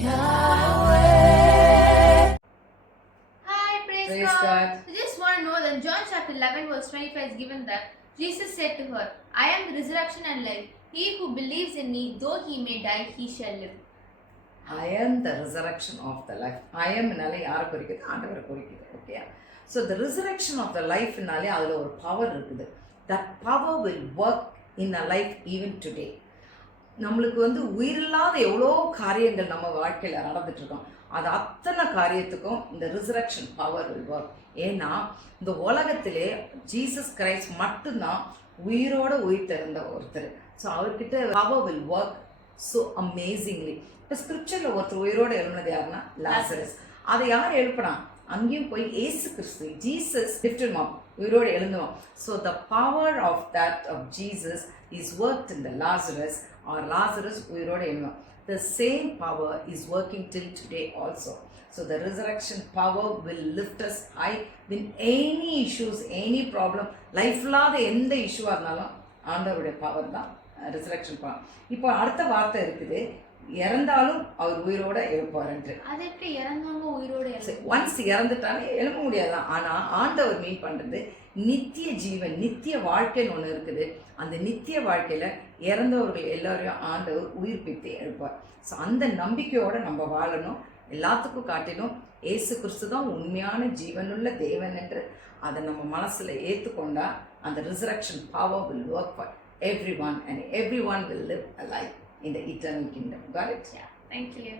Hi, praise God. So just want to know that John chapter 11 verse 25 is given that Jesus said to her, I am the resurrection and life. He who believes in me, though he may die, he shall live. I am the resurrection of the life. I am நாலே யாரை குறிக்குது? ஆண்டவரை குறிக்குது. Okay. So the resurrection of the life நாலே அதுல ஒரு power இருக்குது. That power will work in our life even today. நம்மளுக்கு உயிரில்லாத எவ்வளோ காரியங்கள் நம்ம வாழ்க்கையில் நடந்துட்டு இருக்கோம். அது அத்தனை காரியத்துக்கும் இந்த ரிசரக்ஷன் பவர் வில் ஒர்க். ஏன்னா இந்த உலகத்திலே ஜீசஸ் கிரைஸ்ட் மட்டும்தான் உயிரோட உயிர் தெரிந்த ஒருத்தர். ஸோ அவர்கிட்ட power will work so amazingly. இப்போ ஸ்கிரிப்சரில் ஒருத்தர் உயிரோடு எழுப்பினது யாருன்னா லாசரஸ். அதை யார் எழுப்பினா? அங்கேயும் போய் ஏசு கிறிஸ்து ஜீசஸ் லிஃப்டட் அப் உயிரோடு எழுந்துவான். So the power of that of Jesus is worked in the Lazarus or Lazarus உயிரோடு எழுந்துவான். The same power is working till today also. So the resurrection power will lift us high when any issues, any problem, life இல்லாத எந்த இஷ்யூவாக இருந்தாலும் ஆண்டவருடைய power தான் resurrection power. இப்போ அடுத்த வார்த்தை இருக்குது, இறந்தாலும் அவர் உயிரோட எழுப்பாருன்ட்டு. அது எப்படி இறந்தவங்க உயிரோட ஒன்ஸ் இறந்துட்டாலே எழுப்ப முடியாதான். ஆனால் ஆண்டவர் மீன் பண்ணுறது நித்திய ஜீவன், நித்திய வாழ்க்கைன்னு ஒன்று இருக்குது. அந்த நித்திய வாழ்க்கையில் இறந்தவர்கள் எல்லாரையும் ஆண்டவர் உயிர்ப்பித்து எழுப்பார். ஸோ அந்த நம்பிக்கையோடு நம்ம வாழணும். எல்லாத்துக்கும் காட்டிலும் ஏசு கிறிஸ்து தான் உண்மையான ஜீவனுள்ள தேவன் என்று அதை நம்ம மனசில் ஏற்றுக்கொண்டா அந்த resurrection power will work for everyone and everyone will live a life in the eternal kingdom. Got it? Yeah. Thank you.